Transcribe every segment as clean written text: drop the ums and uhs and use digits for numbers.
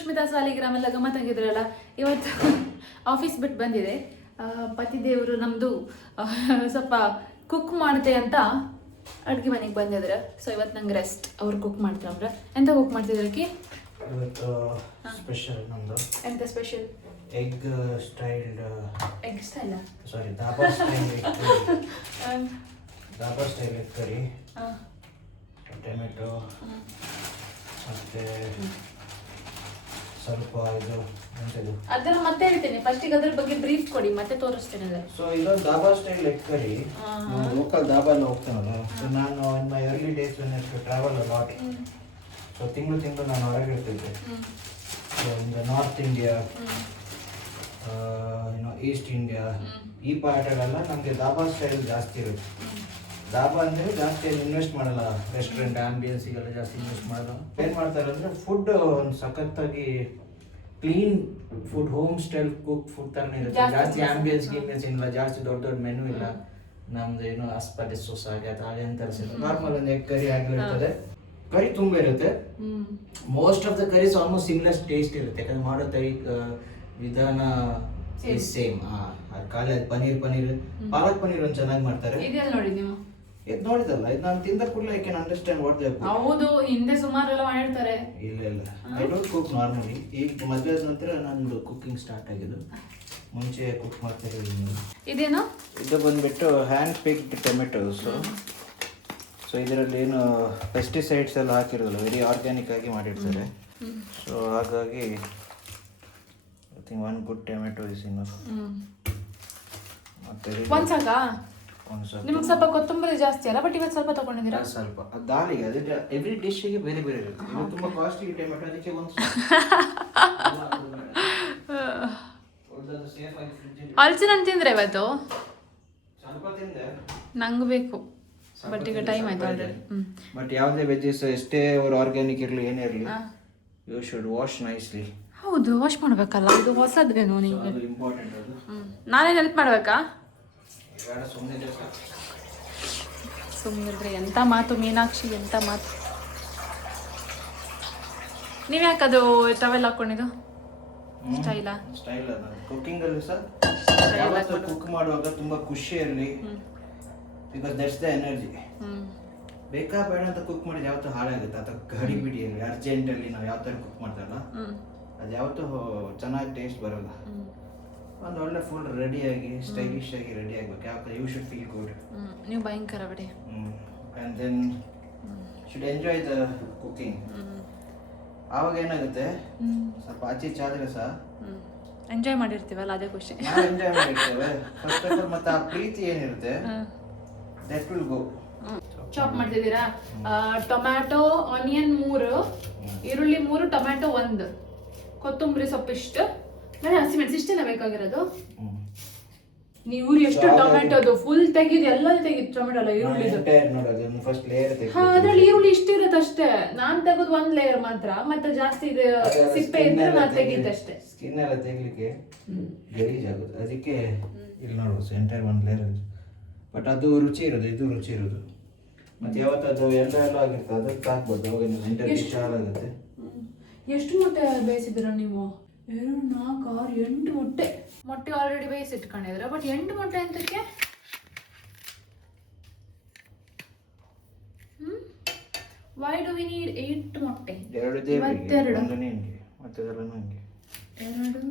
ಸುಷ್ಮಿತಾ ಸಾಲಿಗ್ರಾಮ್ ಎಲ್ಲ ಗಮ್ಮತ್ತಾಗಿದ್ರಲ್ಲ. ಇವತ್ತು ಆಫೀಸ್ ಬಿಟ್ಟು ಬಂದಿದೆ. ಪತಿದೇವರು ನಮ್ಮದು ಸ್ವಲ್ಪ ಕುಕ್ ಮಾಡ್ತೆ ಅಂತ ಅಡುಗೆ ಮನೆಗೆ ಬಂದಿದ್ರೆ. ಸೊ ಇವತ್ತು ನಂಗೆ ರೆಸ್ಟ್. ಅವ್ರು ಕುಕ್ ಮಾಡ್ತಾವ್ರ. ಎಂತ ಕುಕ್ ಮಾಡ್ತಿದ್ರಕ್ಕೆ ಇವತ್ತು ಸ್ಪೆಷಲ್ ನಮ್ಮದು. ಎಂತ special? Egg styled egg style sorry dhaba style dhaba style egg curry, tomato ಮತ್ತೆ ಸ್ವಲ್ಪ ಇದು ಎಂಥದ್ದು ಅದನ್ನ ಮತ್ತೆ ಹೇಳ್ತೇನೆ. ಫಸ್ಟಿಗೆ ಅದ್ರ ಬಗ್ಗೆ ಬ್ರೀಫ್ ಕೊಡಿ, ಮತ್ತೆ ತೋರಿಸ್ತೇನೆ ಅದ. ಸೊ ಇದೊಂದು dhaba style egg curry. Local dhaba ಎಲ್ಲ ಹೋಗ್ತಾನಲ್ಲ. ಸೊ ನಾನು in my early days travel lot. So ತಿಂಗಳು ನಾನು ಹೊರಗೆ ಇರ್ತಿದ್ದೆ. So in the north India, east India, ಈ ಪಾರ್ಟಲ್ಲೆಲ್ಲ ನಮಗೆ ದಾಬಾ ಸ್ಟೈಲ್ ಜಾಸ್ತಿ ಇರುತ್ತೆ. ದಾಬಾ ಅಂದರೆ ಜಾಸ್ತಿ ಇನ್ವೆಸ್ಟ್ ಮಾಡಲ್ಲ. ರೆಸ್ಟೋರೆಂಟ್ ಆಂಬಿಯನ್ಸಿಗೆಲ್ಲ ಜಾಸ್ತಿ ಇನ್ವೆಸ್ಟ್ ಮಾಡಲ್ಲ. ಏನು ಮಾಡ್ತಾರೆ ಅಂದರೆ ಫುಡ್ ಒಂದು ಸಖತ್ತಾಗಿ clean food, home style cook food ಥರನೇ ಇರುತ್ತೆ. ಜಾಸ್ತಿ ಆಂಬಿಯನ್ಸ್ ಗಿಂಬಿಯನ್ಸ್ ಇಲ್ಲ, ಜಾಸ್ತಿ ದೊಡ್ಡ ಮೆನು ಇಲ್ಲ. ನಮ್ದು ಏನು ಅಸ್ಪದೆ ಸೋಸ್ ಹಾಗೆ ಹಾಗೆ ಅಂತ ಅನಿಸಿಲ್ಲ. ನಾರ್ಮಲ್ ಒಂದು ಎಗ್ ಕರಿ ಆಗಿರ್ತದೆ. ಕರಿ ತುಂಬ ಇರುತ್ತೆ. Most of the curries almost similar taste ಇರುತ್ತೆ. ಯಾಕಂದ್ರೆ ಮಾಡೋ ವಿಧಾನ ಸೇಮ್. ಖಾಲಿ ಪನೀರ್ ಪಾಲಕ್ ಪನೀರ್ ಒಂದು ಚೆನ್ನಾಗಿ ಮಾಡ್ತಾರೆ. ನೋಡಿ ನೀವು ಇದು ನೋಡಿದಲ್ಲ, ಇದು ನಾನು ತಿಂದ ಕೂಡಲೇ I can understand what they cook. ಹೌದು, ಹಿಂದೆ ಸುಮಾರು ಎಲ್ಲ ಮಾಡಿರ್ತಾರೆ. ಇಲ್ಲ ಐ ಡೋಂಟ್ ಕುಕ್ ನಾರ್ಮಲಿ. ಈಗ ಮದುವೆ ಆದ ನಂತರ ನಂದು ಕುಕಿಂಗ್ ಸ್ಟಾರ್ಟ್ ಆಗಿದ್ದು. ಮುಂಚೆ ಕುಕ್ ಮಾಡ್ತಾ ಇದ್ದೀನಿ. ಇದೇನು? ಇದು ಬಂದ್ಬಿಟ್ಟು ಹ್ಯಾಂಡ್ ಪಿಕ್ಡ್ ಟೊಮೆಟೊಸ್. ಸೊ ಇದರಲ್ಲಿ ಏನು ಪೆಸ್ಟಿಸೈಡ್ಸ್ ಎಲ್ಲ ಹಾಕಿರೋದಿಲ್ಲ, ವೆರಿ ಆರ್ಗ್ಯಾನಿಕ್ ಆಗಿ ಮಾಡಿರ್ತಾರೆ. ಸೊ ಹಾಗಾಗಿ I think 1 good tomato is enough. ಮತ್ತೆ ಒಂದು ಸಾಕಾ? ನಿಮಗೆ ಸ್ವಲ್ಪ ಕೊತ್ತಂಬರಿ ಜಾಸ್ತಿ ಅಲ್ಲ, ಬಟ್ ಇವತ್ತು ಸ್ವಲ್ಪ ತಗೊಂಡಿದ್ದೀರಾ? ಸ್ವಲ್ಪ ದಾಲಿಗೆ ಅದೇ ಎವ್ರಿ ಡಿಶ್ಗೆ ಬೇರೆ ಬೇರೆ ಇರುತ್ತೆ. ಇದು ತುಂಬಾ ಕಾಸ್ಟ್ಲಿ ಟೊಮೆಟೊ, ಅದಕ್ಕೆ ಒಂದು ಹಲಸಿನ ಹಣ್ಣು ತಿಂದ್ರೆ ಇವತ್ತು? ಸ್ವಲ್ಪ ತಿಂದೆ. ನಂಗೆ ಬೇಕು, ಬಟ್ ಈಗ ಟೈಮ್ ಆಯ್ತು ಆಲ್ರೆಡಿ. ಬಟ್ ಯಾವುದೇ ವೆಜ್ಜಸ್ ಎಷ್ಟೇ ಅವರು ಆರ್ಗ್ಯಾನಿಕ್ ಇರಲಿ ಏನೇ ಇರಲಿ, ಯು ಶುಡ್ ವಾಶ್ ನೈಸ್ಲಿ. ಹೌದು, ವಾಶ್ ಮಾಡಬೇಕಲ್ಲ. ಇದು ಹೊಸದೇನು ನಿಮಗೆ? ಅದು ಇಂಪಾರ್ಟೆಂಟ್. ಅದು ನಾನೇನು ಹೆಲ್ಪ್ ಮಾಡಬೇಕಾ? ಬೇಡ, ಸುಮ್ಮನಿದ್ರೆ. ಎಂಥ ಮಾತು ಮೀನಾಕ್ಷಿ, ಎಂಥ ಮಾತು. ನೀವು ಯಾಕೆ ಅದು ಟವೆಲ್ ಹಾಕೊಂಡಿದ್ದು? ಸ್ಟೈಲಾ? ಸ್ಟೈಲ್ ಅದ ಕುಕಿಂಗ್ ಅಲ್ಲಿ ಸರ್. ಯಾವತ್ತೂ ಕುಕ್ ಮಾಡುವಾಗ ತುಂಬಾ ಖುಷಿ ಇರಲಿ, ಬಿಕಾಸ್ ದಟ್ಸ್ ದ ಎನರ್ಜಿ. ಬೇಕಾ ಬೇಡ ಅಂತ ಕುಕ್ ಮಾಡಿದ್ರೆ ಯಾವತ್ತೂ ಹಾಳಾಗುತ್ತೆ. ಅಥವಾ ಗಡಿಬಿಡಿಯಲ್ಲಿ ಅರ್ಜೆಂಟಲ್ಲಿ ನಾವು ಯಾವ ಥರ ಕುಕ್ ಮಾಡ್ತಾರಲ್ಲ, ಅದು ಯಾವತ್ತೂ ಚೆನ್ನಾಗಿ ಟೇಸ್ಟ್ ಬರೋಲ್ಲ. ಒಂದು ಒಳ್ಳೆ ಫುಲ್ ರೆಡಿಯಾಗಿ ಸ್ಟೈಲಿಶ್ ಆಗಿ ರೆಡಿ ಆಗಬೇಕು. ಯಾಕೆ ಯು ಶುಡ್ ಫೀಲ್ ಗುಡ್. ನೀವು ಭಯಂಕರ ಬಿಡಿ. And then should enjoy the cooking. ಆವಾಗ ಏನಾಗುತ್ತೆ, ಸ್ವಲ್ಪ ಆಚೆ ಚಾದ್ರೆ ಸಹ ಎಂಜಾಯ್ ಮಾಡಿರ್ತೀವಲ್ಲ, ಅದೇ ಖುಷಿ. ನಾವು ಎಂಜಾಯ್ ಮಾಡಿರ್ತೇವೆ ಫಸ್ಟ್ ಆಫ್ ಆಲ್. ಮತ್ತೆ ಆ ಪ್ರೀತಿ ಏನಿರುತ್ತೆ ದಟ್ ವಿಲ್ ಗೋ. ಚಾಪ್ ಮಾಡ್ತಿದ್ದೀರಾ? ಟೊಮ್ಯಾಟೊ, ಆನಿಯನ್ 3, ಈರುಳ್ಳಿ 3, ಟೊಮ್ಯಾಟೊ 1, ಕೊತ್ತಂಬರಿ ಸೊಪ್ಪು ಇಷ್ಟು, ಮತ್ತೆ ಹಸಿಮೆಣಸು ಇಷ್ಟೆಲ್ಲ ಬೇಕಾಗಿರೋದು. ನೀವು ಎಷ್ಟು ಟೊಮ್ಯಾಟೊದು ಫುಲ್ ತೆಗಿದು ಎಲ್ಲ ತೆಗಿದು ಟೊಮ್ಯಾಟೊ ಅಲ್ಲ ಈರುಳ್ಳಿ. ಫಸ್ಟ್ ಲೇಯರ್ ಅದ್ರಲ್ಲಿ ಈರುಳ್ಳಿ ಇಷ್ಟ ಇರುತ್ತೆ ಅಷ್ಟೇ. ನಾನ್ ತೆಗೆದು 1 ಲೇಯರ್ ಮಾತ್ರ. ಮತ್ತೆ ಜಾಸ್ತಿ ಇದೆ ಸಿಪ್ಪೆ ಇದ್ರೆ ನಾನು ತೆಗಿದ್ದಷ್ಟೇ. ಸ್ಕಿನ್ ಎಲ್ಲ ತೆಗಿಲಿಕ್ಕೆ ಗಲೀಜ್ ಆಗುತ್ತೆ. ಅದಕ್ಕೆ ಇಲ್ಲಿ ನೋಡ್ಬೋದು ಎಂಟೈರ್ 1 ಲೇಯರ್. ಬಟ್ ಅದು ರುಚಿ ಇರೋದು, ಇದು ರುಚಿ ಇರೋದು. ಮತ್ತೆ ಯಾವತ್ತದು ಎಲ್ಲ ಆಗಿರ್ತದೆ, ಅದಕ್ಕೆ ಹಾಕ್ಬೋದು. ಅವಾಗ ಎಂಟೈರ್ ಡಿಶ್ ಹಾಳಾಗುತ್ತೆ. ಎಷ್ಟು ಮೊಟ್ಟೆ ಬೇಯಿಸಿದ್ರ ನೀವು? 2, 4, 6, 8 ಮೊಟ್ಟೆ ಆಲ್ರೆಡಿ ಬೇಯಿಸಿಟ್ಕೊಂಡಿದ್ರ. ಬಟ್ 8 ಮೊಟ್ಟೆ ಅಂತಕ್ಕೆ? ವೈ ಡು ವಿ ನೀಡ್ 8 ಮೊಟ್ಟೆ? 2 ದೇವರಿಗೆ, 1 ನಿಮಗೆ, ಮತ್ತೆ ಅದೆಲ್ಲ ನನಗೆ. 2,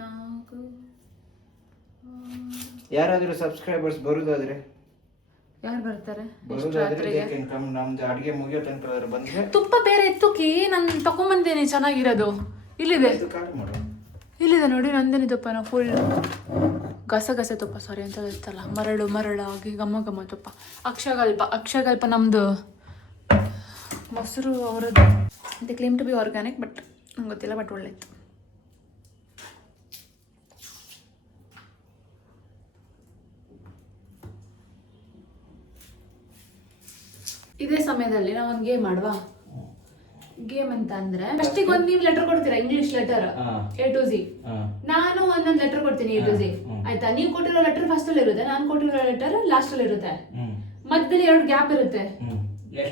4. ಯಾರಾದರೂ ಸಬ್ಸ್ಕ್ರೈಬರ್ಸ್ ಬರುದಾದ್ರೆ, ಯಾರು ಬರ್ತಾರೆ? ನಮ್ದು ಅಡಿಗೆ ಮುಗಿಯೋ ತನಕ ಬಂದ್ರೆ ತುಪ್ಪ ಬೇರೆ ಎತ್ತುಕಿ ನಾನು ತಗೊಂಬಂದೇನೆ. ಚೆನ್ನಾಗಿರೋದು ಇಲ್ಲಿದೆ, ಇಲ್ಲಿದೆ ನೋಡಿ. ನಂದಿನಿ ತುಪ್ಪನ ಫುಲ್ ಗಸಗಸೆ ತುಪ್ಪ, ಸಾರಿ ಅಂತ ಇರ್ತಲ್ಲ, ಮರಳಾಗಿ ಘಮ ತುಪ್ಪ. ಅಕ್ಷಗಲ್ಪ ನಮ್ಮದು ಮೊಸರು ಅವರದ್ದು. They claim to be organic, but ನಂಗೆ ಗೊತ್ತಿಲ್ಲ, ಬಟ್ ಒಳ್ಳೆಯಿತ್ತು. ಇದೇ ಸಮಯದಲ್ಲಿ ನಾವು ಒಂದು ಗೇಮ್ ಮಾಡುವ. ಗೇಮ್ ಅಂತ ಅಂದ್ರೆ ಫಸ್ಟಿಗೆ ಒಂದು ನೀವು ಲೆಟರ್ ಕೊಡ್ತೀರಾ, English letter A to Z. ನಾನು ಒಂದೊಂದು ಲೆಟರ್ ಕೊಡ್ತೀನಿ A to Z. ಆಯ್ತಾ? ನೀವು ಕೊಟ್ಟಿರೋ ಲೆಟರ್ ಫಸ್ಟ್ ಅಲ್ಲಿ ಇರುತ್ತೆ, ನಾನು ಕೊಟ್ಟಿರೋ ಲೆಟರ್ ಲಾಸ್ಟ್ ಅಲ್ಲಿ ಇರುತ್ತೆ. ಮಧ್ಯದಲ್ಲಿ 2 ಗ್ಯಾಪ್ ಇರುತ್ತೆ.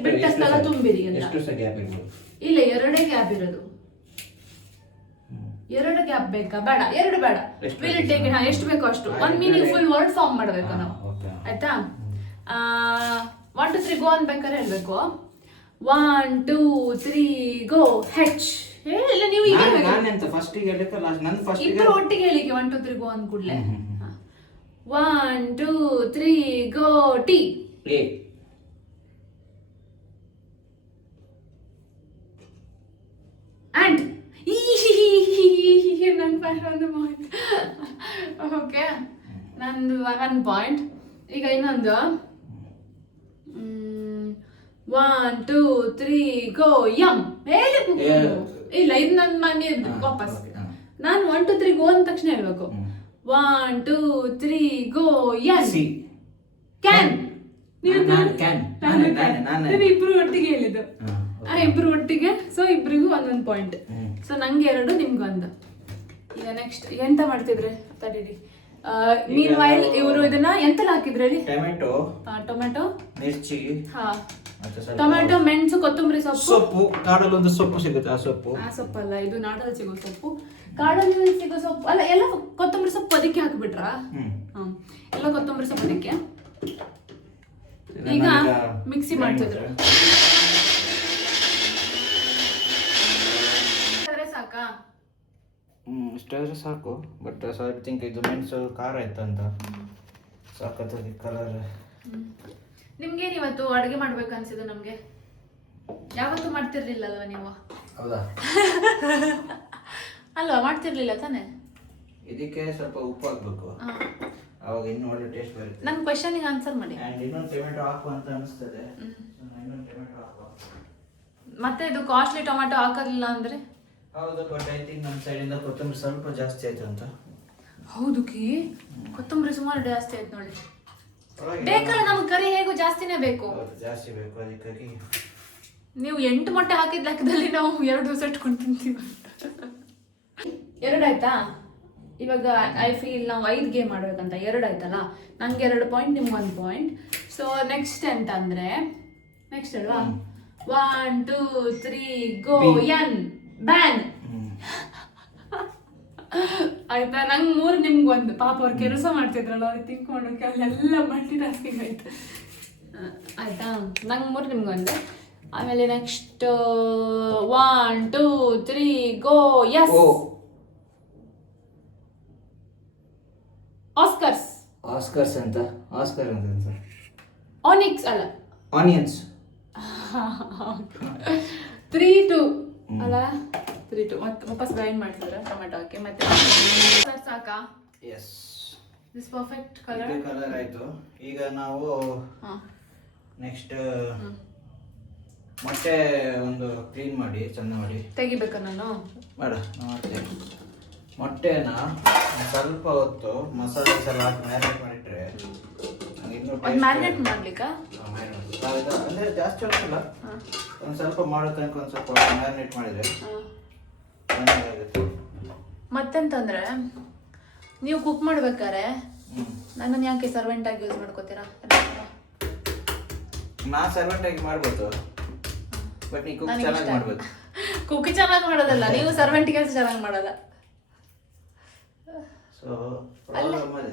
ಬಿಟ್ಟ ಸ್ಥಳ ತುಂಬಿರಿ ಅಂತ. ಇಲ್ಲ, 2 ಗ್ಯಾಪ್ ಇರೋದು. 2 ಗ್ಯಾಪ್ ಬೇಕಾ? ಬೇಡ, 2 ಬೇಡ. Will take it. ಎಷ್ಟು ಬೇಕೋ ಅಷ್ಟು. ಒಂದು ಮೀನಿಂಗ್ಫುಲ್ ವರ್ಡ್ ಫಾರ್ಮ್ ಮಾಡಬೇಕು ನಾವು. ಆಯ್ತಾ? 1 2 3 ಗೋ ಅನ್ಬೇಕಾದ್ರೆ ಹೇಳ್ಬೇಕು. 1 2 3 ಗೋ ಹೆಚ್. ಹೇಳಿಲ್ಲ ನೀವು ಈಗ. ಇಬ್ಬರು ಒಟ್ಟಿಗೆ ಹೇಳಿಕೆ 1 2 3 ಗೋ ಅಂದ ಕೂಡಲೇ 1 2 3 ಗೋ ಟಿ. ಅಂಡ್ ಓಕೆ, ನಂದು 1 ಪಾಯಿಂಟ್. ಈಗ ಇನ್ನೊಂದು 1 2 3 ಗೋ ಎಂ. ಇಲ್ಲ, ಇದು ನನ್ನ ಮನೆ ವಾಪಸ್. ನಾನು 1 2 3 ಗೋ ಅಂದ ತಕ್ಷಣ ಹೇಳ್ಬೇಕು. 1 2 3 ಗೋ ಎನ್. ಕ್ಯಾನ್. ಇಬ್ರು ಒಟ್ಟಿಗೆ ಹೇಳಿದ್ದು. ಇಬ್ರು ಒಟ್ಟಿಗೆ. ಸೊ ಇಬ್ರಿಗೂ 1 ಪಾಯಿಂಟ್. ಸೊ ನಂಗೆ 2, ನಿಮ್ಗೆ 1. ಈಗ ನೆಕ್ಸ್ಟ್ ಎಂತ ಮಾಡ್ತಿದ್ರೆ ತಡೀರಿ. ಮೀನ್ ವೈಲ್ ಇವರು ಇದನ್ನ ಎಂತೆಲ್ಲ ಹಾಕಿದ್ರು ಹೇಳಿ? ಟೊಮೆಟೊ, ಮಿರ್ಚಿ, ಟೊಮೆಟೊ, ಮೆಣಸು, ಕೊತ್ತಂಬರಿ ಸೊಪ್ಪು. ಕಾಡಲ್ಲಿ ಒಂದು ಸೊಪ್ಪು ಸಿಗುತ್ತೆ. ಆ ಸೊಪ್ಪಲ್ಲ, ಇದು ನಾಡಲ್ಲಿ ಸಿಗೋ ಸೊಪ್ಪು. ಕಾಡಲ್ಲಿ ಸಿಗೋ ಸೊಪ್ಪು ಅಲ್ಲ, ಎಲ್ಲ ಕೊತ್ತಂಬರಿ ಸೊಪ್ಪು ಅದಕ್ಕೆ ಹಾಕ್ಬಿಟ್ರಾ? ಎಲ್ಲ ಕೊತ್ತಂಬರಿ ಸೊಪ್ಪು ಅದಕ್ಕೆ. ಈಗ ಮಿಕ್ಸಿ ಮಾಡ್ತಿದ್ರು. ಸಾಕಾ? ಇಷ್ಟಾದ್ರೆ ಸಾಕು. ಬಟ್ ಐ ಥಿಂಕ್ ಇದು ಮೆಣಸು ಖಾರ ಇತ್ತಂತ ಸಾಕತ್ತಾಗಿ ಕಲರ್. ನಿಮ್ಗೇನು ಇವತ್ತು ಅಡುಗೆ ಮಾಡ್ಬೇಕು ಅನ್ಸಿದ್ದು? ನಮ್ಗೆ ಯಾವತ್ತೂ ಮಾಡ್ತಿರ್ಲಿಲ್ಲ ಅಲ್ವಾ ನೀವು? ಹೌದಾ? ಅಲ್ವಾ, ಮಾಡ್ತಿರ್ಲಿಲ್ಲ ತಾನೆ? ಇದಕ್ಕೆ ಸ್ವಲ್ಪ ಉಪ್ಪು ಹಾಕ್ಬೇಕು, ಅವಾಗ ಇನ್ನೂ ಒಳ್ಳೆ ಟೇಸ್ಟ್ ಬರುತ್ತೆ. ನನ್ನ ಕ್ವೆಶ್ಚನ್ಗೆ ಆನ್ಸರ್ ಮಾಡಿ. ಇನ್ನೊಂದು ಟೊಮೆಟೊ ಹಾಕು ಅಂತ ಅನಿಸ್ತದೆ. ಇನ್ನೊಂದು ಟೊಮೆಟೊ ಹಾಕು. ಮತ್ತೆ ಇದು ಕಾಸ್ಟ್ಲಿ ಟೊಮೆಟೊ ಹಾಕೋದಿಲ್ಲ ಅಂದ್ರೆ? ಹೌದು, ಬಟ್ ಐ ಥಿಂಕ್ ನಮ್ಮ ಸೈಡಿಂದ ಕೊತ್ತಂಬರಿ ಸ್ವಲ್ಪ ಜಾಸ್ತಿ ಆಯ್ತು ಅಂತ. ಹೌದು ಕಿ, ಕೊತ್ತಂಬರಿ ಸುಮಾರು ಜಾಸ್ತಿ ಆಯ್ತು ನೋಡಿ. ಬೇಕಲ್ಲ, ನಮ್ಗೆ ಕರಿ ಹೇಗೂ ಜಾಸ್ತಿನೇ ಬೇಕು. ಜಾಸ್ತಿ ಬೇಕು, ಅದಕ್ಕಾಗಿ ನೀವು 8 ಮೊಟ್ಟೆ ಹಾಕಿದ ಲೆಕ್ಕದಲ್ಲಿ ನಾವು 2 ದಿವಸ ಇಟ್ಕೊಂಡು ತಿಂತೀವಿ. 2 ಆಯ್ತಾ? ಇವಾಗ ಐ ಫೀಲ್ ನಾವು 5 ಗೇಮ್ ಮಾಡ್ಬೇಕಂತ. 2 ಆಯ್ತಲ್ಲ, ನಂಗೆ 2 ಪಾಯಿಂಟ್, ನಿಮ್ಗೆ 1 ಪಾಯಿಂಟ್. ಸೊ ನೆಕ್ಸ್ಟ್ ಎಂತ ಅಂದ್ರೆ, ನೆಕ್ಸ್ಟ್ ಅಲ್ವಾ? 1 2 3 ಗೋ ಎನ್. ಬ್ಯಾನ್. ಆಯ್ತಾ? ನಂಗೆ 3, ನಿಮ್ಗೆ 1. ಪಾಪ ಅವ್ರು ಕೆಲಸ ಮಾಡ್ತಿದ್ರಲ್ಲ, ಅವ್ರಿಗೆ ತಿನ್ಕೊಂಡು ಅಲ್ಲೆಲ್ಲ ಮಲ್ಟಿ ಟಾಸ್ಕಿಂಗ್ ಆಯ್ತು. ಆಯ್ತಾ? ನಂಗೆ 3, ನಿಮ್ಗೆ 1. ಆಮೇಲೆ ನೆಕ್ಸ್ಟ್ 1 2 3 ಗೋ ಎಸ್. ಆಸ್ಕರ್ಸ್ ಅಂತ. ಆಸ್ಕರ್ ಅಂತ. ಆನಿಕ್ಸ್ ಅಲ್ಲ, ಆನಿಯನ್ಸ್. 3 2 ಅಲ್ಲ, 3 2. ಮತ್ತೆ ವಾಪಸ್ ಗ್ರೈಂಡ್ ಮಾಡ್ತಿದ್ರ ಟೊಮೆಟೊ ಹಾಕಿ. ಮತ್ತೆ ಸಾಕಾ? Yes, this perfect colour. Colour ಆಯ್ತು. ಈಗ ನಾವು ನೆಕ್ಸ್ಟ್ ಮೊಟ್ಟೆ ಒಂದು ಕ್ಲೀನ್ ಮಾಡಿ ಚೆಂದ ಮಾಡಿ ತೆಗಿಬೇಕಾ? ನಾನು ಬೇಡ, ಮಾಡ್ತೇನೆ. ಮೊಟ್ಟೆನ ಸ್ವಲ್ಪ ಹೊತ್ತು ಮಸಾಲೆ ಎಲ್ಲ ಹಾಕಿ ಮ್ಯಾರಿನೇಟ್ ಮಾಡಿಟ್ರೆ ಮ್ಯಾರಿನೇಟ್ ಮಾಡ್ಲಿಕ್ಕಾ? ಅಂದ್ರೆ ಜಾಸ್ತಿ ಹೊತ್ತಿಲ್ಲ, ಒಂದು ಸ್ವಲ್ಪ ಮಾಡೋ ತನಕ ಒಂದು ಸ್ವಲ್ಪ ಮ್ಯಾರಿನೇಟ್ ಮಾಡಿದ್ರೆ ಚೆನ್ನಾಗಾಗುತ್ತೆ. ಮತ್ತೆಂತಂದ್ರೆ ನೀವು ಕುಕ್ ಮಾಡ್ಬೇಕಾರೆ ನನ್ನನ್ನು ಯಾಕೆ ಸರ್ವೆಂಟ್ ಆಗಿ ಯೂಸ್ ಮಾಡ್ಕೋತೀರಾ? ನಾ ಸರ್ವೆಂಟ್ ಆಗಿ ಮಾಡ್ಬೋದು, ಬಟ್ ನೀ ಕುಕ್ ಚೆನ್ನಾಗಿ ಮಾಡ್ಬೇಕು. ಕುಕ್ ಚೆನ್ನಾಗಿ ಮಾಡೋದಲ್ಲ, ನೀವು ಸರ್ವೆಂಟ್ ಕೆಲಸ ಚೆನ್ನಾಗಿ ಮಾಡಲ್ಲ. ಸೊ ಪ್ರಾಬ್ಲಮ್ ಅದೇ.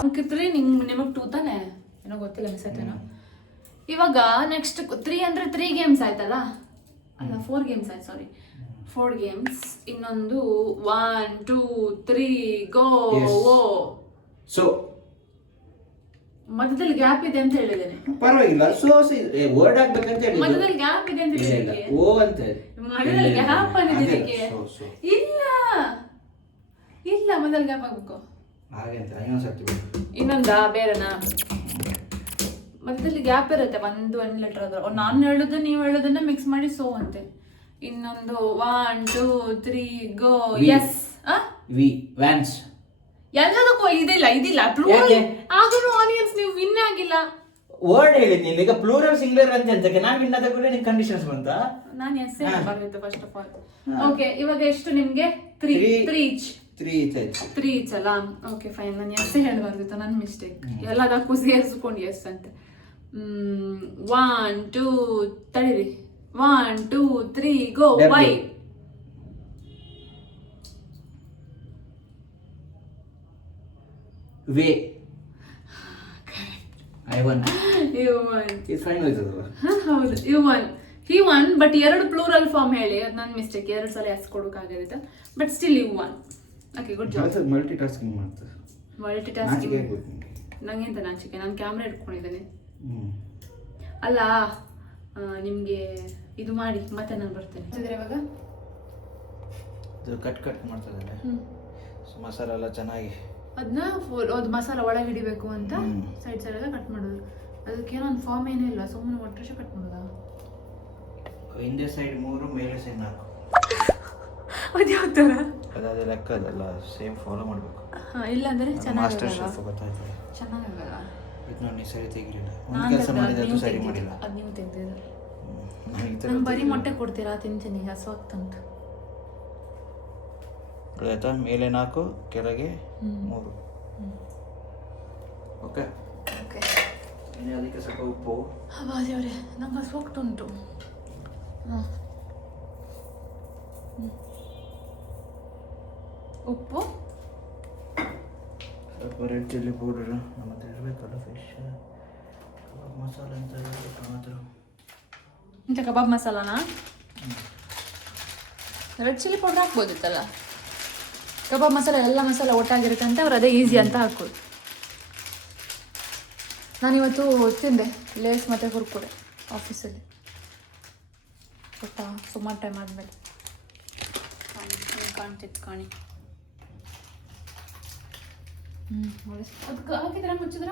ಅಂಕಿತ್ರಿ ನಿಮಗೆ 2 ತಾನೆ? ಏನೋ ಗೊತ್ತಿಲ್ಲ, ಮಿಸ್ ಆಯ್ತೇನೋ. ಇವಾಗ ನೆಕ್ಸ್ಟ್ 3 ಅಂದ್ರೆ 3 ಗೇಮ್ಸ್ ಆಯ್ತಲ್ಲ? ಅಲ್ಲ, 4 ಗೇಮ್ಸ್ ಆಯ್ತು, ಸಾರಿ, 4 ಗೇಮ್ಸ್. ಇನ್ನೊಂದು 1 2 3 ಗೋ. ಸೊ ಮಧ್ಯದಲ್ಲಿ ಗ್ಯಾಪ್ ಇದೆ ಅಂತ ಹೇಳಿದ್ದೇನೆ. ಪರವಾಗಿಲ್ಲ, ಸೊ ವರ್ಡ್ ಹಾಕ್ಬೇಕಂತ ಹೇಳಿ ಮಧ್ಯದಲ್ಲಿ ಗ್ಯಾಪ್ ಇದೆ ಅಂತ ಹೇಳಿದೆ. ಓ ಅಂತ ಮಧ್ಯದಲ್ಲಿ ಗ್ಯಾಪ್ ಅನ್ನೋದಕ್ಕೆ ಇಲ್ಲ ಇಲ್ಲ, ಮಧ್ಯದಲ್ಲಿ ಗ್ಯಾಪ್ ಆಗ್ಬೇಕು. ಹಾಗೆ ಅಂತ ಇನ್ನೊಂದ್ಸರ್ತಿ ಇನ್ನೊಂದಾ? ಬೇರೆನಾ? ಮಧ್ಯದಲ್ಲಿ ಗ್ಯಾಪ್ ಇರುತ್ತೆ. 1 ಲೆಟರ್ ಆದ್ರೆ ನಾನು ಹೇಳುದು ನೀವು ಹೇಳೋದನ್ನ ಮಿಕ್ಸ್ ಮಾಡಿ ಸೋ ಅಂತೆ. ಇನ್ನೊಂದು 1 2 3 ಗೋ ಎಸ್. V wands. ಎಲ್ಲದಕ್ಕೂ ಇದಿಲ್ಲ ಆದ್ರೂ ಆನಿಯನ್ಸ್ ನೀವು ವಿನ್ ಆಗಿಲ್ಲ. ವರ್ಡ್ ಹೇಳಿದ್ ನೀನು. ಈಗ ಪ್ಲೂರಲ್ ಸಿಂಗ್ಯುಲರ್ ಅಂತ ನಾನು ವಿನ್ ಆದ ಕೂಡ ನಿನ್ ಕಂಡೀಷನ್ಸ್ ಬಂತ. ನಾನು ಎಸ್ ಬರ್ಬೇಕು ಫಸ್ಟ್ ಆಫ್ ಆಲ್. ಓಕೆ, ಇವಾಗ ಎಷ್ಟು ನಿಮ್ಗೆ? 3 ಈಚ್. 3 ಈಚ್ ಅಲ್ಲ? Okay fine. ನಾನು ಎಸ್ ಹೇಳಬಾರ್ದಿತ್ತು, ನನ್ನ ಮಿಸ್ಟೇಕ್. ಎಲ್ಲದಕ್ಕೂ ಸೇರಿಸ್ಕೊಂಡು ಎಸ್ ಅಂತ. 1 2 ತಡೀರಿ, 1 2 3 go. W. Y. Way. I won. You won. ಇದು ಫೈನ್ ಹೋಯ್ತದಲ್ಲ. ಹೌದು, you won. He won, but 2 plural form ಹೇಳಿ, ಅದು ನನ್ನ ಮಿಸ್ಟೇಕ್. 2 ಸಲ ಎಸ್ ಕೊಡೋಕ್ಕಾಗಿರುತ್ತೆ, but still you won. Okay, good job. Multi tasking ಮಾಡ್ತಾರೆ. Multi tasking. ನಂಗೆಂತ ನಾಚಿಕೆ, ನಾನು ಕ್ಯಾಮ್ರಾ ಇಟ್ಕೊಂಡಿದ್ದೇನೆ. ಅಲ್ಲ, ನಿಮಗೆ ಇದು ಮಾಡಿ ಮತ್ತೆ ನಾನು ಬರ್ತೇನೆ. ಇವಾಗ ಇದು ಕಟ್ ಮಾಡ್ತಾ ಇದ್ದಾರೆ. ಮಸಾಲ ಎಲ್ಲ ಚೆನ್ನಾಗಿ ಅದನ್ನ ಅದು ಮಸಾಲ ಒಳಗೆ ಹಿಡಿಬೇಕು ಅಂತ ಸೈಡ್ ಎಲ್ಲ ಕಟ್ ಮಾಡೋದು. ಅದಕ್ಕೇನೋ ಒಂದು ಫಾರ್ಮ್ ಏನೂ ಇಲ್ಲ, ಸುಮ್ಮನೆ ಒಟ್ಟರೆ ಕಟ್ ಮಾಡೋದಾ? ಹಿಂದೆ ಸೈಡ್ 3, ಮೇಲೆ ಸೈಡ್ 4. ಅದು ಯಾವ ಥರ? ಅದಾದ ಲೆಕ್ಕ ಅದೆಲ್ಲ ಸೇಮ್ ಫಾಲೋ ಮಾಡಬೇಕು. ಇಲ್ಲ ಅಂದರೆ ಮಾಸ್ಟರ್ ಶೆಫ್ ಗೊತ್ತಾಯ್ತದೆ. ಚೆನ್ನಾಗಲ್ಲ. ಇದು ನೋಡಿ ಸರಿ ತೆಗಿಲಿಲ್ಲ. ಒಂದು ಕೆಲಸ ಮಾಡಿದ್ರೆ ಅದು ಸರಿ ಮಾಡಿಲ್ಲ. ಅದು ನೀವು ತೆಗ್ದಿಲ್ಲ. ನಂಗೆ ಬರೀ ಮೊಟ್ಟೆ ಕೊಡ್ತೀರಾ? ತಿಂತೀನಿ, ಹಸುವಾಗ್ತುಂಟು. ಆಯ್ತಾ? ಮೇಲೆ 4, ಕೆಳಗೆ 3. Okay okay. ಇನ್ನು ಅದಕ್ಕೆ ಸ್ವಲ್ಪ ಉಪ್ಪು. ದೇವ್ರೆ, ನಂಗೆ ಹಸುವಾಗ್ತುಂಟು. ಉಪ್ಪು, ಸ್ವಲ್ಪ ರೆಡ್ ಚಿಲ್ಲಿ ಪೌಡರ್, ನಮ್ಮ ಹತ್ರ ಇರಬೇಕಲ್ಲ ಫಿಶ್ ಮಸಾಲೆ ಅಂತ ಟೊಮಾಟೊ. ಇಂಥ ಕಬಾಬ್ ಮಸಾಲಾನಾ? ರೆಡ್ ಚಿಲ್ಲಿ ಪೌಡರ್ ಹಾಕ್ಬೋದಿತ್ತಲ್ಲ. ಕಬಾಬ್ ಮಸಾಲೆ ಎಲ್ಲ ಮಸಾಲೆ ಒಟ್ಟಾಗಿರುತ್ತೆ ಅಂತ ಅವ್ರು ಅದೇ ಈಸಿ ಅಂತ ಹಾಕೋದು. ನಾನಿವತ್ತು ತಿಂದೆ ಲೇಸ್ ಮತ್ತು ಕುರ್ಕುರೆ ಆಫೀಸಲ್ಲಿ. ಗೊತ್ತಾ, ಸುಮಾರು ಟೈಮ್ ಆದಮೇಲೆ. ಕಾಣ್ತಿತ್ತು ಕಾಣಿ. ಅದಕ್ಕೆ ಹಾಕಿದ್ರೆ ಮುಚ್ಚಿದ್ರ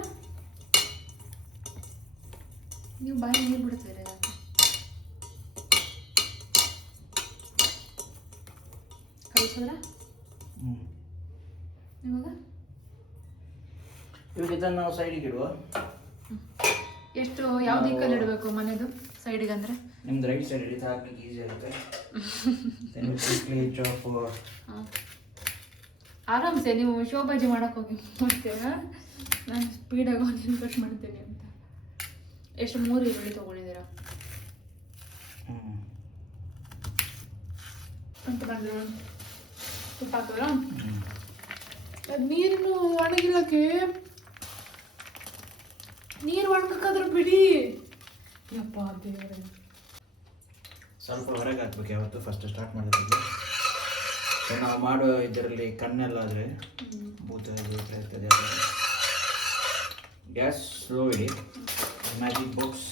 ನೀವು ಬಾಯಿ ನೀರು ಬಿಡ್ತೀರ. ಕಳಿಸಿದ್ರ ಇವಾಗ ಇದನ್ನು ನಾವು ಸೈಡಿಗೆ ಇಡುವ. ಎಷ್ಟು ಯಾವ ದಿಕ್ಕಲ್ಲಿ ಇಡಬೇಕು ಮನೆದು ಸೈಡಿಗೆ ಅಂದರೆ? ನಿಮ್ದು ರೈಟ್ ಸೈಡ್ ಹಿಡಿದು ಹಾಕ್ಲಿಕ್ಕೆ ಈಸಿ ಆಗುತ್ತೆ. ಚಾಪ್ ಆರಾಮ್ಸೆ ನೀವು ಶೋಭಾಜಿ ಮಾಡಕ್ಕೆ ಹೋಗಿ ಮಾಡ್ತೀರಾ, ನಾನು ಸ್ಪೀಡಾಗಿ ಒಂದು ಕಟ್ ಮಾಡ್ತೀನಿ ಅಂತ. ಎಷ್ಟು 3 ಈರುಳ್ಳಿ ತೊಗೊಂಡಿದ್ದೀರಾ ಅಂತ ಬಂದು ತುಪ್ಪ ಹಾಕಿದ್ರ? ಅದು ನೀರಿನ ಒಣಗಿಲ್ಲಕ್ಕೆ, ನೀರು ಒಣಗಕ್ಕಾದ್ರೂ ಬಿಡಿ. ಯಪ್ಪ ದೇವರೇ, ಸ್ವಲ್ಪ ಹೊರಗೆ ಹಾಕ್ಬೇಕು ಯಾವತ್ತು ಫಸ್ಟ್ ಸ್ಟಾರ್ಟ್ ಮಾಡೋದಿಲ್ಲ. ನಾವು ಮಾಡೋ ಇದರಲ್ಲಿ ಕಣ್ಣೆಲ್ಲ ಆದರೆ ಭೂತ ಇರ್ತದೆ. ಗ್ಯಾಸ್ ಸ್ಲೋ ಇಡಿ. ಮ್ಯಾಜಿಕ್ ಬಾಕ್ಸ್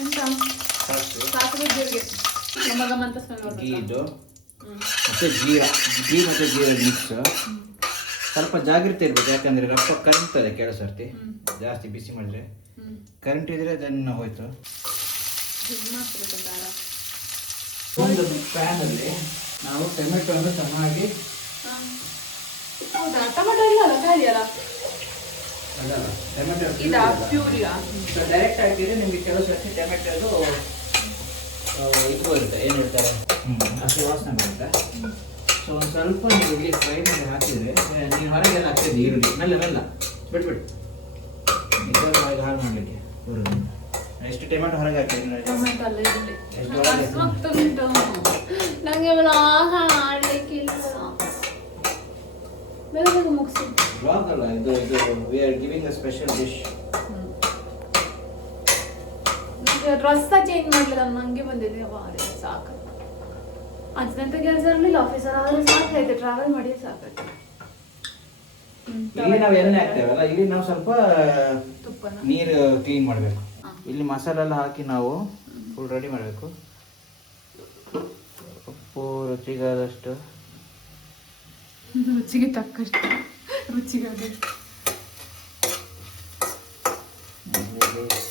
ಎಂತ ಸಾಸಿವೆ ಜೀರಿಗೆ ಗಮಗಮಂತ ಸ್ಮೆಲ್ ಬರ್ತದೆ. ಇದು ಮತ್ತು ಜೀರಾ ಮತ್ತು ಜೀರಾ ಮಿಕ್ಸ್. ಸ್ವಲ್ಪ ಜಾಗ್ರತೆ ಇರ್ಬೇಕು, ಯಾಕಂದರೆ ರಪ್ಪ ಕರಗ್ತದೆ ಕೆಲವು ಸರ್ತಿ ಜಾಸ್ತಿ ಬಿಸಿ ಮಾಡಿದ್ರೆ. ಕರೆಂಟ್ ಇದ್ರೆ ಅದನ್ನು ಹೋಯ್ತು. ಒಂದು ಪ್ಯಾನಲ್ಲಿ ನಾವು ಟೊಮೆಟೊವನ್ನು ಚೆನ್ನಾಗಿ, ಹೌದಾ? ಟೊಮೆಟೊ ಇಲ್ಲ ಅಲ್ಲ, ಖಾಲಿ ಅಲ್ಲ? ಅಲ್ಲ ಟೊಮೆಟೊ ಇದಾ ಪ್ಯೂರಿಯಾ? ಡೈರೆಕ್ಟ್ ಹಾಕಿದ್ರೆ ನಿಮಗೆ ಕೆಲವು ಸರ್ತಿ ಟೊಮೆಟೊದು ಇದು ಬರುತ್ತೆ, ಏನು ಹೇಳ್ತಾರೆ, ಹಸಿ ವಾಸನೆ ಬರುತ್ತೆ. ಸೊ ಒಂದು ಸ್ವಲ್ಪ ನೀವು ಇಲ್ಲಿ ಫ್ರೈ ಮಾಡಿ ಹಾಕಿದರೆ ನೀನು ಹೊರಗೆಲ್ಲ ಹಾಕ್ತಿದ್ದೆ ಈರುಳ್ಳಿ ಮೆಲ್ಲ ಬಿಟ್ಬಿಟ್ಟು ಇದರ ಹಾಳು ಮಾಡಲಿಕ್ಕೆ ಬರೋದು. ಎಷ್ಟು ಟೊಮೆಟೊ ಹೊರಗೆ ಹಾಕಿದ್ರೆ ಟೊಮೆಟೊ ಅಲ್ಲ ಈರುಳ್ಳಿ. ನನಗೆ ಮಾಡಲಿಕ್ಕಿಲ್ಲ. ಬೇಗ ಮುಗಿಸಿ. ಬ್ಲಾಗ್ ಅಲ್ಲ ಇದು, we are giving a special dish. ರಸ ಚೇಂಜ್ ಮಾಡಲಿಲ್ಲ, ನನಗೆ ಬಂದಿದೆ. ಸಾಕು, ಅದಂತ ಕೆಲಸ ಇರಲಿಲ್ಲ. ಆಫೀಸರ್ ಆದರೆ ಸಾಕಾಯ್ತು, ಟ್ರಾವೆಲ್ ಮಾಡಿ ಸಾಕಾಯ್ತು. ಇಲ್ಲಿ ನಾವು ಎಣ್ಣೆ ಹಾಕ್ತೇವಲ್ಲ, ಇಲ್ಲಿ ನಾವು ಸ್ವಲ್ಪ ತುಪ್ಪನ ನೀರು ಕ್ಲೀನ್ ಮಾಡಬೇಕು. ಇಲ್ಲಿ ಮಸಾಲೆ ಎಲ್ಲ ಹಾಕಿ ನಾವು ಫುಲ್ ರೆಡಿ ಮಾಡಬೇಕು. ಉಪ್ಪು ರುಚಿಗಾದಷ್ಟು, ರುಚಿಗೆ ತಕ್ಕಷ್ಟು, ರುಚಿಗಾದಷ್ಟು.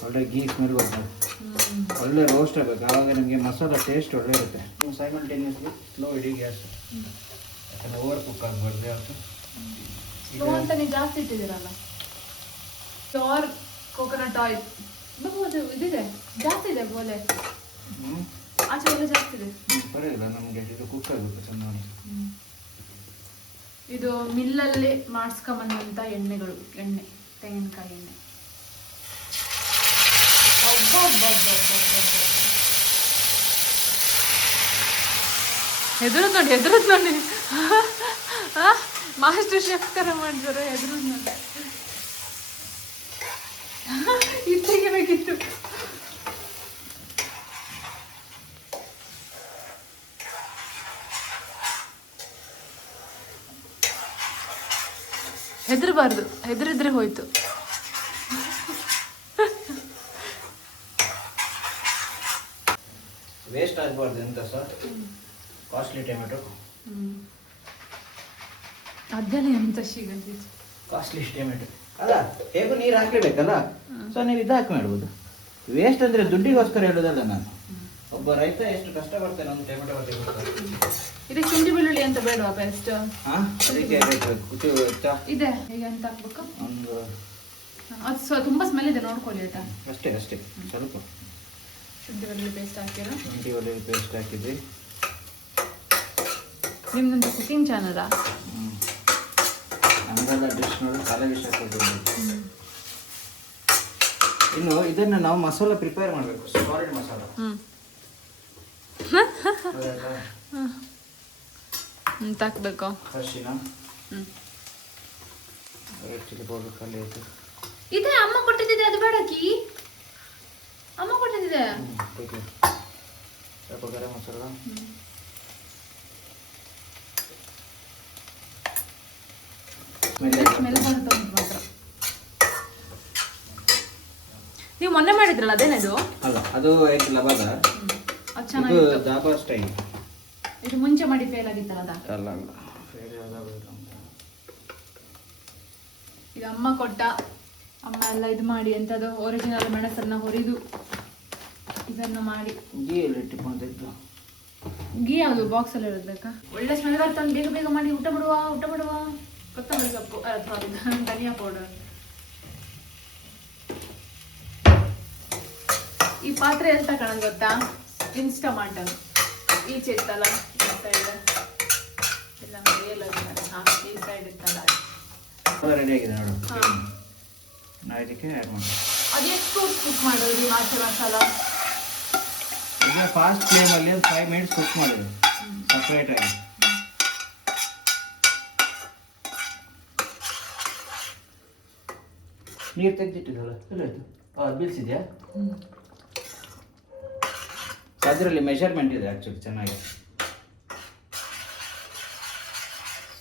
ಒಳ್ಳೆ ಗೀ ಸ್ಮೆಲ್ ಬರ್ತದೆ, ಒಳ್ಳೆ ರೋಸ್ಟ್ ಆಗಬೇಕು. ಆವಾಗ ನಿಮಗೆ ಮಸಾಲ ಟೇಸ್ಟ್ ಒಳ್ಳೆ ಇರುತ್ತೆ. ಸೈಮಲ್ಟೇನಿಯಸ್ಲಿ ಸ್ಲೋ ಇಡಿ ಗ್ಯಾಸ್, ಯಾಕಂದರೆ ಓವರ್ ಕುಕ್ ಆಗಬಾರ್ದು. ಯಾವತ್ತು ಸ್ಲೋ ಅಂತ ನೀವು ಜಾಸ್ತಿ ಇಟ್ಟಿದ್ದೀರಲ್ಲ. ಪ್ಯೂರ್ ಕೋಕೋನಟ್ ಆಯಿಲ್ ಇದಿದೆ, ಜಾಸ್ತಿ ಇದೆ ಬೋಲೆ, ಆಚೆ ಎಲ್ಲ ಜಾಸ್ತಿ ಇದೆ. ಪರವಾಗಿಲ್ಲ, ನಮಗೆ ಇದು ಕುಕ್ ಆಗಬೇಕು ಚೆನ್ನಾಗಿ. ಇದು ಮಿಲ್ಲಲ್ಲಿ ಮಾಡಿಸ್ಕೊಂಬಂದಂಥ ಎಣ್ಣೆಗಳು, ಎಣ್ಣೆ ತೆಂಗಿನಕಾಯಿ ಎಣ್ಣೆ. ಹೆದರದ್ ನೋಡಿ ಮಾಸ್ಟರ್ ಶೆಫ್ ಥರ ಮಾಡಿದಾರೆ. ಹೆದರದ್ ನೋಡಿ ಇದು ತೆಗಿಬೇಕಿತ್ತು. ಹೆದರಬಾರ್ದು, ಹೆದರಿದ್ರೆ ಹೋಯ್ತು. ವೇಸ್ಟ್ ಆಗಬಾರ್ದು ಅಂತ ಸರ್. Costly tomato. ಅದೆಲ್ಲ ಎಂತ ಸಿಗಂತಿತ್ತು. ಕಾಸ್ಟ್ಲಿ ಟೊಮೆಟೊ ಅಲ್ಲ, ಹೇಗೂ ನೀರು ಹಾಕ್ಲೇಬೇಕಲ್ಲ. ಸೊ ನೀವು ಇದು ಹಾಕಿ ಮಾಡ್ಬೋದು. ವೇಸ್ಟ್ ಅಂದರೆ ದುಡ್ಡಿಗೋಸ್ಕರ ಹೇಳೋದಲ್ಲ ನಾನು. ಒಬ್ಬ ರೈತ ಎಷ್ಟು ಕಷ್ಟ ಪಡ್ತಾನೆ ಒಂದು ಟೊಮೆಟೊ ತೆಗೆದುಕೊಳ್ತಾರೆ. ಇದಕ್ಕೆ ಶುಂಠಿ ಬೆಳ್ಳುಳ್ಳಿ ಅಂತ ಬೇಡವಾ ಪೇಸ್ಟ್? ಹಾಂ, ಅದಕ್ಕೆ ಇದೆ. ಈಗ ಎಂತ ಹಾಕ್ಬೇಕು? ಒಂದು ಅದು ತುಂಬ ಸ್ಮೆಲ್ ಇದೆ, ನೋಡ್ಕೊಳ್ಳಿ ಆಯ್ತಾ? ಅಷ್ಟೇ ಸ್ವಲ್ಪ ಶುಂಠಿ ಬೆಳ್ಳುಳ್ಳಿ ಪೇಸ್ಟ್ ಹಾಕಿರೋ. ಶುಂಠಿ ಬೆಳ್ಳುಳ್ಳಿ ಪೇಸ್ಟ್ ಹಾಕಿದ್ವಿ. ನಿಮ್ದೊಂದು ಕುಕಿಂಗ್ ಚಾನಲಾ? ನಮಗೆಲ್ಲ ಡಿಶ್ ನೋಡಿ ಕಾಲೇಜ್ ಇಷ್ಟಪಡ್ಬೋದು. ಇನ್ನು ಇದನ್ನು ನಾವು ಮಸಾಲ ಪ್ರಿಪೇರ್ ಮಾಡಬೇಕು, ಸಾಲಿಡ್ ಮಸಾಲ. ಎಂತ ಹಾಕ್ಬೇಕು? ಅರಿಶಿನ, ರೆಡ್ ಚಿಲ್ಲಿ ಪೌಡರ್ ಖಾಲಿ ಆಯಿತು. ಇದೆ ಅಮ್ಮ ಕೊಟ್ಟಿದ್ದಿದೆ, ಅದು ಬೇಡಕಿ. ಅಮ್ಮ ಕೊಟ್ಟಿದ್ದಿದೆ. ಸ್ವಲ್ಪ ಗರಂ ಮಸಾಲ. ಸ್ಮೆಲ್ ಬರುತ್ತೆ ಮಾತ್ರ. ನೀವು ಮೊನ್ನೆ ಮಾಡಿದ್ರಲ್ಲ ಅದೇನೇದು? ಅಲ್ಲ, ಅದು ಆಯ್ತು ಲಬಾದ. ಅದು ಚೆನ್ನಾಗಿತ್ತು. ಇದು ದಾಬಾ ಸ್ಟೈಲ್. ಇದು ಮುಂಚೆ ಮಾಡಿ ಫೇಲ್ ಆಗಿತ್ತಲ್ಲ ಅದ? ಅಲ್ಲ ಇದು ಅಮ್ಮ ಕೊಟ್ಟ. ಅಮ್ಮ ಎಲ್ಲ ಇದು ಮಾಡಿ ಎಂಥದ್ದು ಒರಿಜಿನಲ್ ಮೆಣಸನ್ನ ಹುರಿದು ಇದನ್ನು ಮಾಡಿ. ಗೀ ಎಲ್ಲ ಇಟ್ಟುಕೊಂಡಿದ್ದು. ಗೀ ಯಾವುದು ಬಾಕ್ಸಲ್ಲಿ ಇರಬೇಕಾ? ಒಳ್ಳೆ ಸ್ಮೆಲ್ ಬರ್ತಾನೆ. ಬೇಗ ಬೇಗ ಮಾಡಿ ಊಟ ಮಾಡುವ. ಕೊತ್ತಂಬರಿ ಸೊಪ್ಪು, ಸಾರಿ ಧನಿಯಾ ಪೌಡರ್. ಈ ಪಾತ್ರೆ ಎಲ್ಲಿ ತಗೊಳ್ಳೋದು ಗೊತ್ತಾ? ಇನ್ಸ್ಟಾಮಾರ್ಟ್ ಈಚೆ ಇತ್ತಲ್ಲ, ಈ ಸೈಡ್ ಎಲ್ಲ ಮೇಲೆಲ್ಲ ಈ ಸೈಡ್ ಇತ್ತಲ್ಲ. ರೆಡಿ ಆಗಿದೆ ನೋಡು. ನಾ ಇದಕ್ಕೆ ಆ್ಯಡ್ ಮಾಡಿ. ಅದೆಷ್ಟು ಕುಕ್ ಮಾಡೋದು ಮಸಾಲ? ಈಗ ಫಾಸ್ಟ್ ಫ್ಲೇಮಲ್ಲಿ ಒಂದು 5 ಮಿನಿಟ್ಸ್ ಕುಕ್ ಮಾಡಿದ್ರು ಸಪ್ರೇಟಾಗಿ. ನೀರು ತೆಗೆದಿಟ್ಟಿದ್ದಲ್ಲ, ಎಲ್ಲಾಯ್ತು? ಅದು ಬೀಳ್ಸಿದ್ಯಾ? ಅದರಲ್ಲಿ ಮೆಷರ್ಮೆಂಟ್ ಇದೆ ಆ್ಯಕ್ಚುಲಿ ಚೆನ್ನಾಗಿ.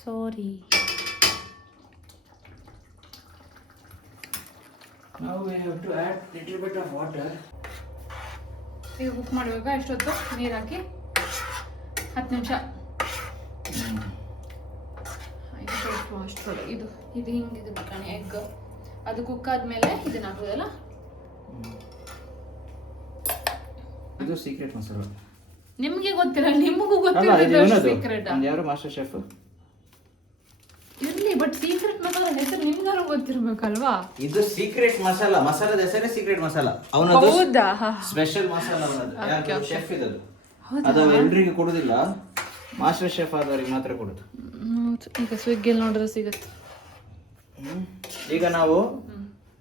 ಸಾರಿ. Now we have to add little bit of water. ಈಗ ಕುಕ್ ಮಾಡುವಾಗ ಎಷ್ಟೊತ್ತು ನೀರು ಹಾಕಿ 10 ನಿಮಿಷ. ಅಷ್ಟು ಇದು ಹಿಂಗಿದೆ ಕಣೆ ಎಗ್. ಅದು ಕುಕ್ ಆದ್ಮೇಲೆ ಇದನ್ನ ಹಾಕೋದಲ್ಲ. ಇದು ಸೀಕ್ರೆಟ್ ಮಸಾಲ. ನಿಮಗೆ ಗೊತ್ತಿಲ್ಲ, ನಿಮಗೂ ಗೊತ್ತಿಲ್ಲ. ಸೀಕ್ರೆಟ್ ಯಾರು ಮಾಸ್ಟರ್ ಶೆಫ್ ಇರ್ಲಿ, ಬಟ್ ಸೀಕ್ರೆಟ್ ಮಸಾಲ ಹೆಸರು ನಿಮ್ಗಾರು ಗೊತ್ತಿರ್ಬೇಕಲ್ವಾ? ಇದು ಸೀಕ್ರೆಟ್ ಮಸಾಲ. ಮಸಾಲದ ಹೆಸರೇ ಸೀಕ್ರೆಟ್ ಮಸಾಲ. ಅವನದು ಸ್ಪೆಷಲ್ ಮಸಾಲ. ಅವನದು ಶೆಫ್ ಇದದು. ಅದು ಎಲ್ರಿಗೂ ಕೊಡುದಿಲ್ಲ, ಮಾಸ್ಟರ್ ಶೆಫ್ ಆದವರಿಗೆ ಮಾತ್ರ ಕೊಡುದು. ಈಗ ಸ್ವಿಗ್ಗಿಯಲ್ಲಿ ನೋಡಿದ್ರೆ ಸಿಗುತ್ತೆ. ಈಗ ನಾವು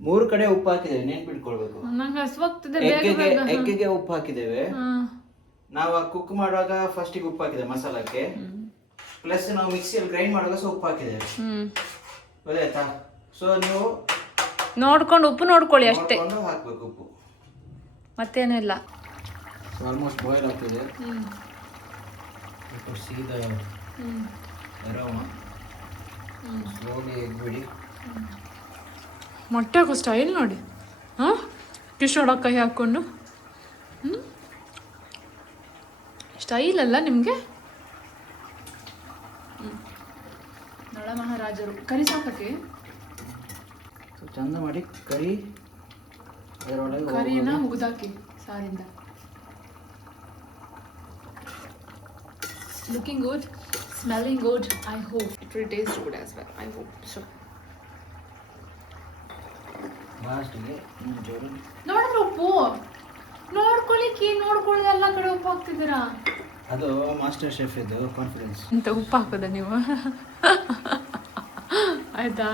3 ಕಡೆ ಉಪ್ಪು ಹಾಕಿದ್ದೇವೆ, ನೆನ್ಪಿಟ್ಕೊಳ್ಬೇಕು. ನಂಗೆ ಹಸುವಾಗ್ತಿದೆ. ಎಗ್ಗಿಗೆ ಉಪ್ಪು ಹಾಕಿದ್ದೇವೆ ನಾವು. ಕುಕ್ ಮಾಡುವಾಗ ಫಸ್ಟಿಗೆ ಉಪ್ಪು ಹಾಕಿದೆ ಮಸಾಲಕ್ಕೆ, ಪ್ಲಸ್ ನಾವು ಮಿಕ್ಸಿಯಲ್ಲಿ ಗ್ರೈಂಡ್ ಮಾಡುವಾಗ ಸಹ ಉಪ್ಪು ಹಾಕಿದ್ದೇವೆ. ಗೊತ್ತಾಯ್ತಾ? ಸೊ ನೀವು ನೋಡ್ಕೊಂಡು ಉಪ್ಪು ನೋಡ್ಕೊಳ್ಳಿ ಅಷ್ಟೇ, ಹಾಕ್ಬೇಕು ಉಪ್ಪು, ಮತ್ತೇನಿಲ್ಲ. ಆಲ್ಮೋಸ್ಟ್ ಬಾಯ್ಲ್ ಆಗ್ತಿದೆ. ಸೀದಾ ಸ್ಲೋಲಿ ಎಗ್ಬಿಡಿ. ಮೊಟ್ಟೆಗೂ ಸ್ಟೈಲ್ ನೋಡಿ. ಕಿಶೋಡಕ್ಕೆ ಕೈ ಹಾಕ್ಕೊಂಡು ಸ್ಟೈಲ್ ಅಲ್ಲ ನಿಮಗೆ? ನಳ ಮಹಾರಾಜರು. ಕರಿ ಸಾಕಕ್ಕೆ ಚಂದ ಮಾಡಿ ಕರಿ ಕರಿನ ಮುಗ್ದಾಕಿ ಸಾರಿಂದ. Looking good, smelling good. I hope it will taste good as well. I hope so. ಲಾಸ್ಟಿಗೆ ನೋಡಿದ್ರೆ ಉಪ್ಪು ನೋಡ್ಕೊಳ್ಳಿಕ್ಕೆ ನೋಡ್ಕೊಳ್ಳಿ ಎಲ್ಲ ಕಡೆ ಉಪ್ಪು ಹಾಕ್ತಿದ್ದೀರಾ. ಅದು ಮಾಸ್ಟರ್ ಶೆಫ್ ಇದು ಕಾನ್ಫಿಡೆನ್ಸ್. ಅಂತ ಉಪ್ಪು ಹಾಕೋದ ನೀವು? ಆಯಿತಾ?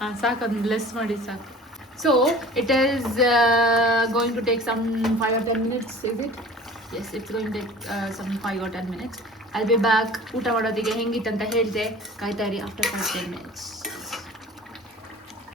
ಹಾಂ ಸಾಕು, ಅದನ್ನ ಬ್ಲೆಸ್ ಮಾಡಿ ಸಾಕು. So it is going to take some 5 or 10 minutes, is it? Yes, it's going to take some 5 or 10 minutes. I'll be back. ಊಟ ಮಾಡೋದಿಗೆ ಹೆಂಗಿತ್ತಂತ ಹೇಳಿದೆ, ಕಾಯ್ತಾ ಇರಿ. After 5-10 minutes.